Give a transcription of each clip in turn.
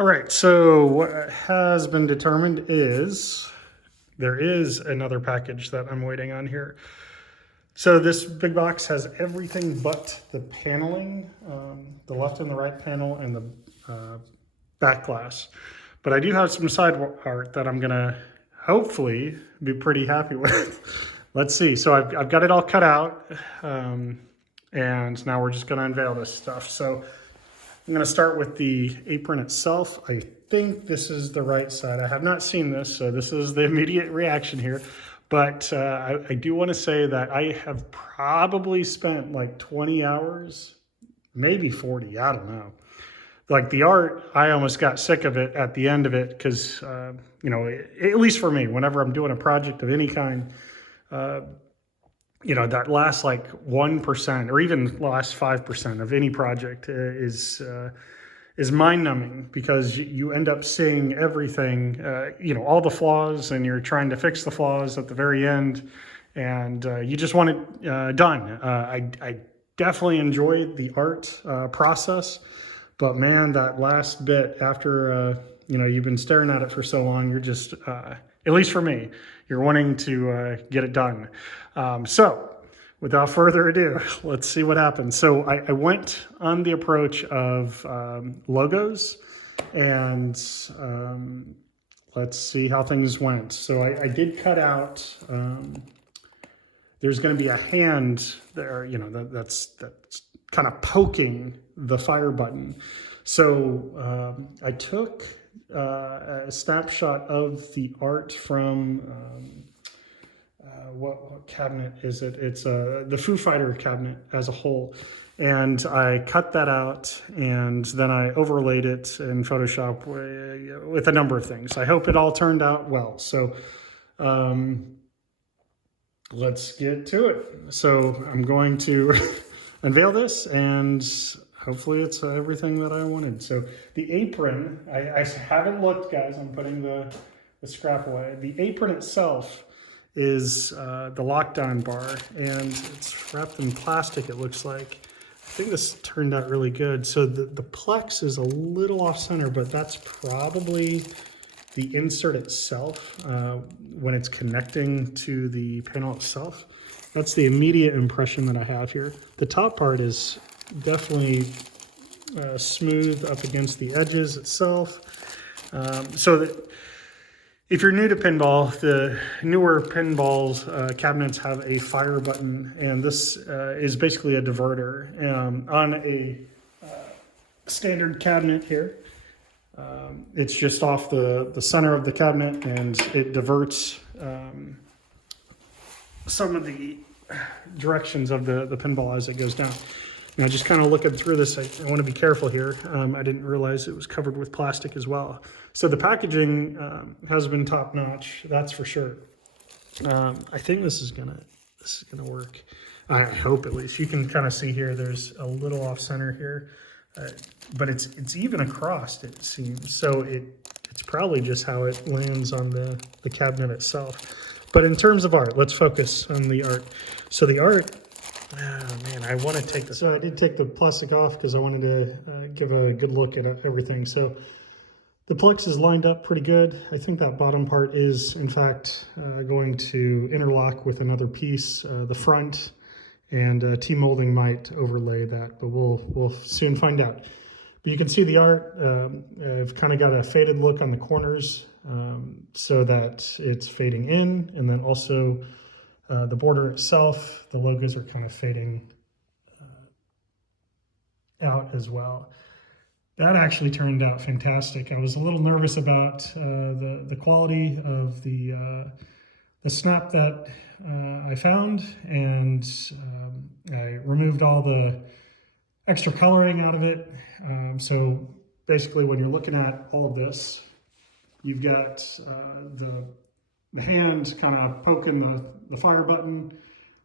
All right, so what has been determined is there is another package that I'm waiting on here. So this big box has everything but the paneling, the left and the right panel, and the back glass. But I do have some side art that I'm gonna hopefully be pretty happy with. Let's see. So I've got it all cut out, and now we're just gonna unveil this stuff. So I'm gonna start with the apron itself. I think this is the right side. I have not seen this, so this is the immediate reaction here. But I do want to say that I have probably spent like 20 hours, maybe 40, I don't know. Like the art, I almost got sick of it at the end of it because, you know, at least for me, whenever I'm doing a project of any kind, you know, that last like 1% or even last 5% of any project is mind-numbing because you end up seeing everything, you know, all the flaws, and you're trying to fix the flaws at the very end, and you just want it done. I definitely enjoyed the art process, but man, that last bit after, you know, you've been staring at it for so long, you're just, at least for me, you're wanting to get it done. So without further ado, let's see what happens. So I went on the approach of logos, and let's see how things went. So I did cut out, there's going to be a hand there, you know, that's kind of poking the fire button. So I took a snapshot of the art from what cabinet is it? It's the Foo Fighter cabinet as a whole. And I cut that out, and then I overlaid it in Photoshop with a number of things. I hope it all turned out well. So let's get to it. So I'm going to unveil this, and hopefully it's everything that I wanted. So the apron, I haven't looked, guys. I'm putting the scrap away. The apron itself is the lockdown bar, and it's wrapped in plastic, it looks like. I think this turned out really good. So the plex is a little off center, but that's probably the insert itself when it's connecting to the panel itself. That's the immediate impression that I have here. The top part is definitely smooth up against the edges itself. So that if you're new to pinball, the newer pinballs cabinets have a fire button, and this is basically a diverter. On a standard cabinet here, it's just off the center of the cabinet, and it diverts some of the directions of the pinball as it goes down. Now, just kind of looking through this, I want to be careful here. I didn't realize it was covered with plastic as well. So the packaging has been top notch, that's for sure. I think this is gonna work. I hope, at least. You can kind of see here, there's a little off center here, but it's even across, it seems. So it's probably just how it lands on the cabinet itself. But in terms of art, let's focus on the art. So the art, oh man, I want to take this. So I did take the plastic off because I wanted to give a good look at everything. So the plex is lined up pretty good. I think that bottom part is, in fact, going to interlock with another piece, the front, and T-molding might overlay that, but we'll soon find out. But you can see the art. I've kind of got a faded look on the corners so that it's fading in, and then also the border itself, the logos are kind of fading out as well. That actually turned out fantastic. I was a little nervous about the quality of the snap that I found, and I removed all the extra coloring out of it. So basically, when you're looking at all of this, you've got the hand kind of poking the fire button,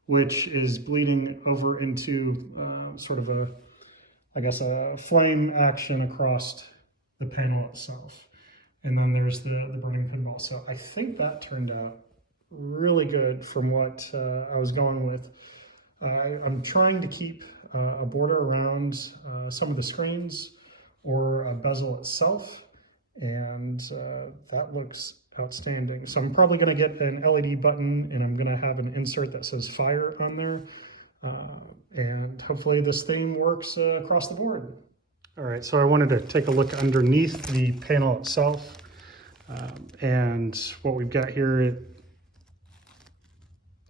which is bleeding over into sort of a, I guess, a flame action across the panel itself. And then there's the burning pinball. So I think that turned out really good from what I was going with. I'm trying to keep a border around some of the screens or a bezel itself. and that looks outstanding. So I'm probably going to get an LED button, and I'm going to have an insert that says fire on there, and hopefully this theme works across the board. All right, so I wanted to take a look underneath the panel itself, and what we've got here,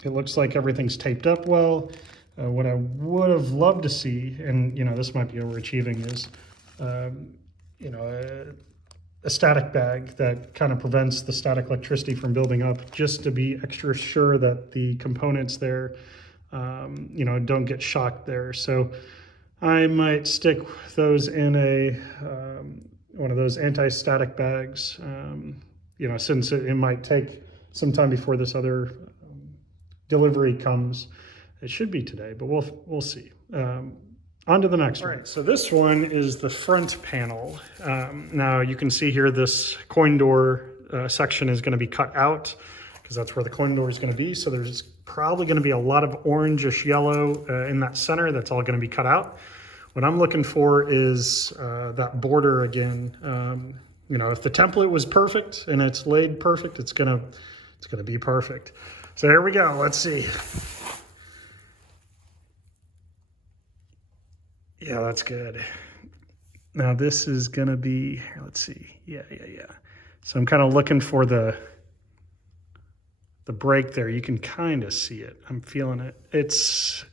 it looks like everything's taped up well. What I would have loved to see, and this might be overachieving, is a static bag that kind of prevents the static electricity from building up, just to be extra sure that the components there, don't get shocked there. So I might stick those in a one of those anti-static bags, since it might take some time before this other delivery comes. It should be today, but we'll see. On to the next one. All right, so this one is the front panel. Now you can see here this coin door section is going to be cut out because that's where the coin door is going to be. So there's probably going to be a lot of orangish yellow in that center. That's all going to be cut out. What I'm looking for is that border again. If the template was perfect and it's laid perfect, it's gonna be perfect. So here we go. Let's see. Yeah, that's good. Now this is gonna be, let's see. Yeah. So I'm kind of looking for the break there. You can kind of see it. I'm feeling it. This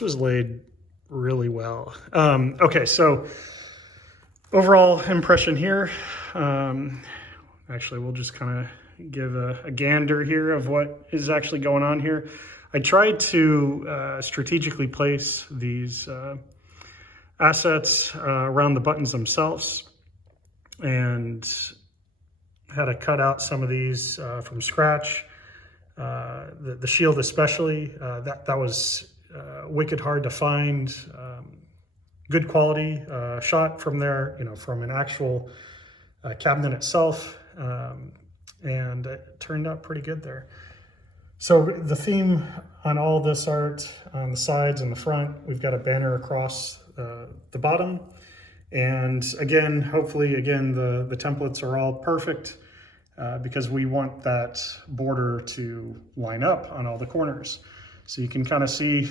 was laid really well. Okay, so overall impression here. Actually, we'll just kind of give a gander here of what is actually going on here. I tried to strategically place these assets around the buttons themselves, and had to cut out some of these from scratch. The shield especially, that was wicked hard to find. Good quality shot from there, from an actual cabinet itself, and it turned out pretty good there. So the theme on all this art, on the sides and the front, we've got a banner across the bottom. And again, hopefully, the templates are all perfect because we want that border to line up on all the corners. So you can kind of see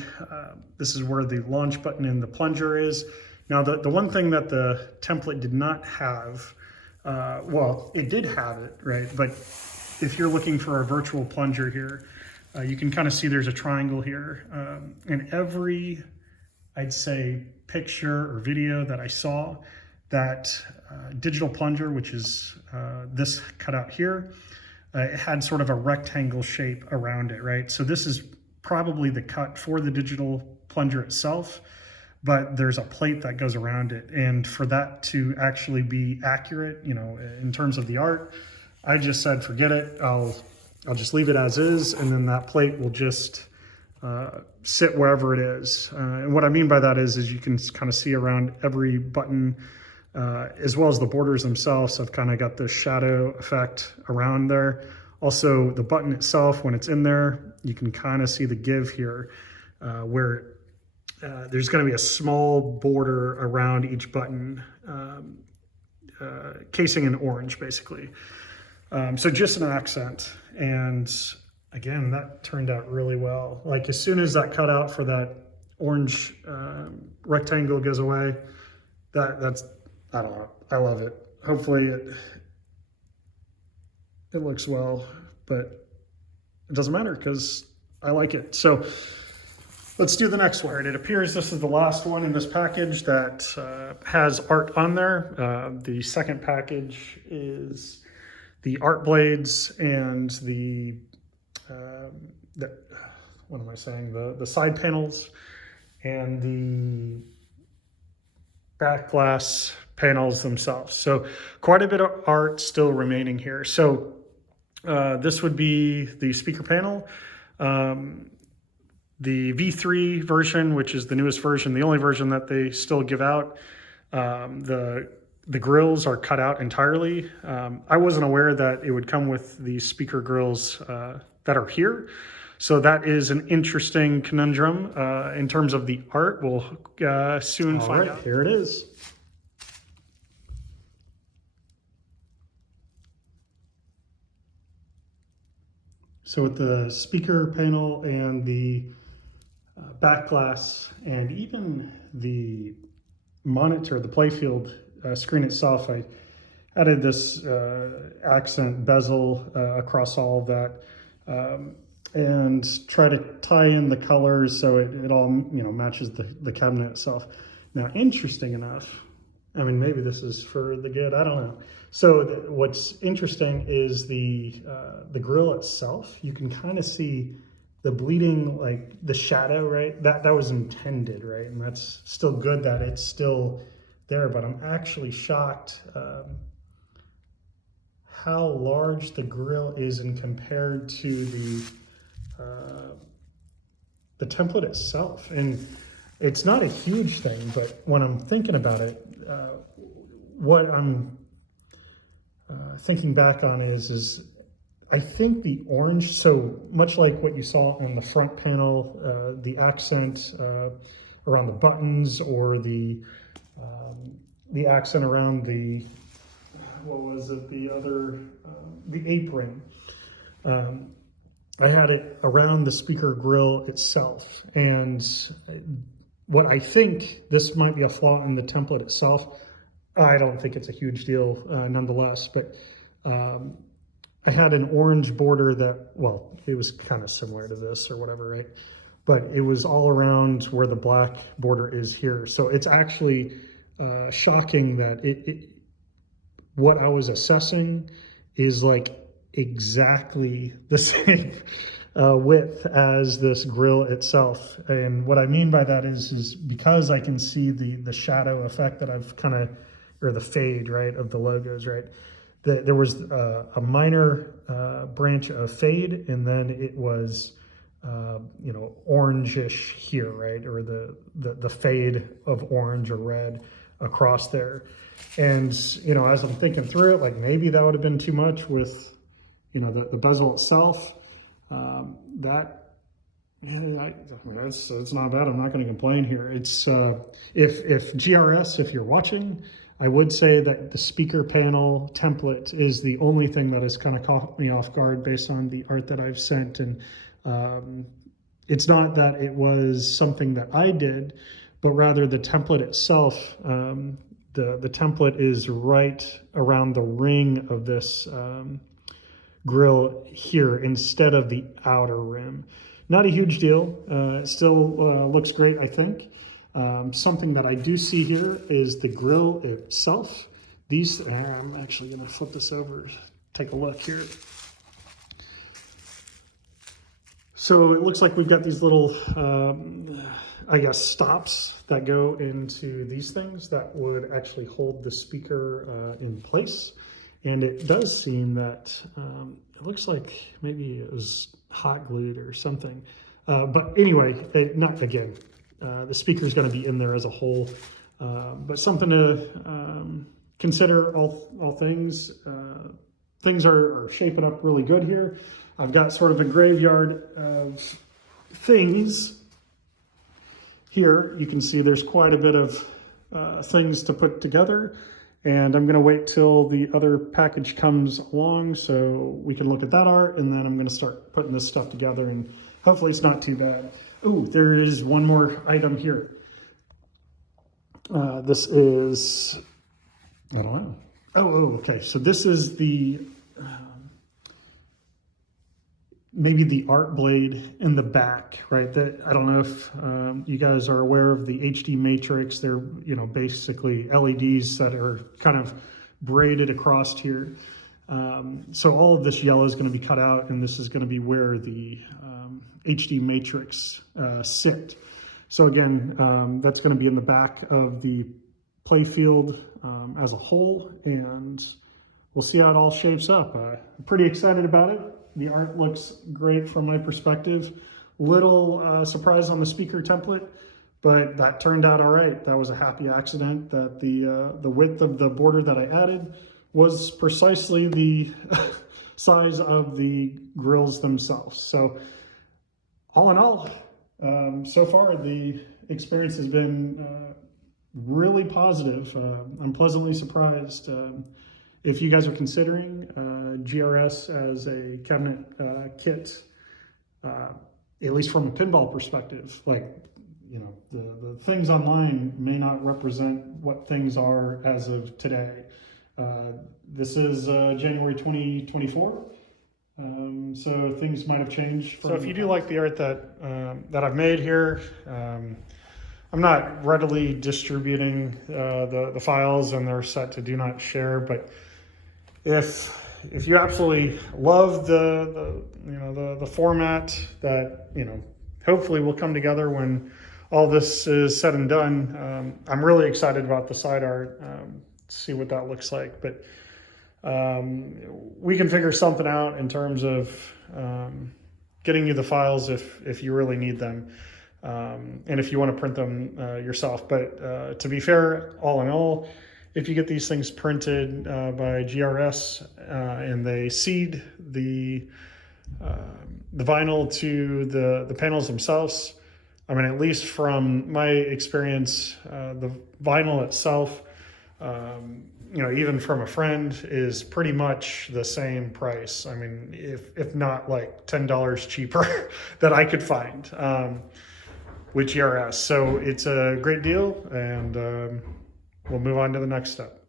this is where the launch button and the plunger is. Now, the one thing that the template did not have, well, it did have it, right? But if you're looking for a virtual plunger here, you can kind of see there's a triangle here. In every, I'd say, picture or video that I saw, that digital plunger, which is this cutout here, it had sort of a rectangle shape around it, right? So this is probably the cut for the digital plunger itself, but there's a plate that goes around it. And for that to actually be accurate, in terms of the art, I just said, forget it. I'll just leave it as is, and then that plate will just sit wherever it is. And what I mean by that is you can kind of see around every button, as well as the borders themselves have kind of got this shadow effect around there. Also, the button itself, when it's in there, you can kind of see the give here, where there's going to be a small border around each button, casing in orange, basically. So just an accent. And again, that turned out really well. Like as soon as that cutout for that orange rectangle goes away, that's, I don't know, I love it. Hopefully it looks well, but it doesn't matter because I like it. So let's do the next one. It appears this is the last one in this package that has art on there. The second package is the art blades and the what am I saying? The side panels and the back glass panels themselves. So quite a bit of art still remaining here. So this would be the speaker panel. The V3 version, which is the newest version, the only version that they still give out, the grills are cut out entirely. I wasn't aware that it would come with the speaker grills that are here. So that is an interesting conundrum in terms of the art. We'll soon find out. Here it is. So with the speaker panel and the back glass and even the monitor, the playfield screen itself, I added this accent bezel across all of that, and try to tie in the colors so it all matches the cabinet itself. Now, interesting enough, I mean, maybe this is for the good, I don't know. So what's interesting is the grill itself. You can kind of see the bleeding, like the shadow, right? That was intended, right? And that's still good that it's still there, but I'm actually shocked how large the grill is and compared to the template itself. And it's not a huge thing, but when I'm thinking about it, what I'm thinking back on is I think the orange, so much like what you saw on the front panel, the accent around the buttons, or the accent around the, what was it, the other, the apron. I had it around the speaker grill itself. And what I think, this might be a flaw in the template itself. I don't think it's a huge deal nonetheless, but I had an orange border that, well, it was kind of similar to this or whatever, right? But it was all around where the black border is here. So it's actually shocking that what I was assessing is like exactly the same width as this grill itself. And what I mean by that is because I can see the shadow effect that I've kind of, or the fade, right, of the logos, right? There was a minor branch of fade, and then it was, orangish here, right? Or the fade of orange or red across there. And, as I'm thinking through it, like maybe that would have been too much with, the bezel itself. It's not bad. I'm not going to complain here. It's if GRS, if you're watching, I would say that the speaker panel template is the only thing that has kind of caught me off guard based on the art that I've sent. And it's not that it was something that I did, but rather the template itself. The template is right around the ring of this grill here instead of the outer rim. Not a huge deal. It still looks great, I think. Something that I do see here is the grill itself. I'm actually going to flip this over, take a look here. So it looks like we've got these little, I guess, stops that go into these things that would actually hold the speaker in place. And it does seem that it looks like maybe it was hot glued or something. But anyway, the speaker is going to be in there as a whole. But something to consider, all things. Things are shaping up really good here. I've got sort of a graveyard of things here. You can see there's quite a bit of things to put together. And I'm going to wait till the other package comes along so we can look at that art, and then I'm going to start putting this stuff together, and hopefully it's not too bad. Oh, there is one more item here. This is, I don't know. Oh, okay. So this is the, maybe the art blade in the back, right? I don't know if you guys are aware of the HD matrix. They're, basically LEDs that are kind of braided across here. So all of this yellow is going to be cut out, and this is going to be where the HD matrix sit. So again, that's going to be in the back of the playfield as a whole, and we'll see how it all shapes up. I'm pretty excited about it. The art looks great from my perspective. Little surprise on the speaker template, but that turned out all right. That was a happy accident that the width of the border that I added was precisely the size of the grills themselves. So all in all, so far the experience has been really positive. I'm pleasantly surprised. if you guys are considering GRS as a cabinet kit, at least from a pinball perspective, like, you know, the things online may not represent what things are as of today. This is January 2024. So things might have changed. So if you do like the art that I've made here, I'm not readily distributing the files, and they're set to do not share. But if you absolutely love the format that, you know, hopefully will come together when all this is said and done, I'm really excited about the side art. See what that looks like. But we can figure something out in terms of getting you the files if you really need them, and if you want to print them yourself. But to be fair, all in all, if you get these things printed by GRS and they seed the vinyl to the panels themselves, I mean, at least from my experience, the vinyl itself, you know, even from a friend, is pretty much the same price. I mean, if not like $10 cheaper that I could find with GRS. So it's a great deal, and we'll move on to the next step.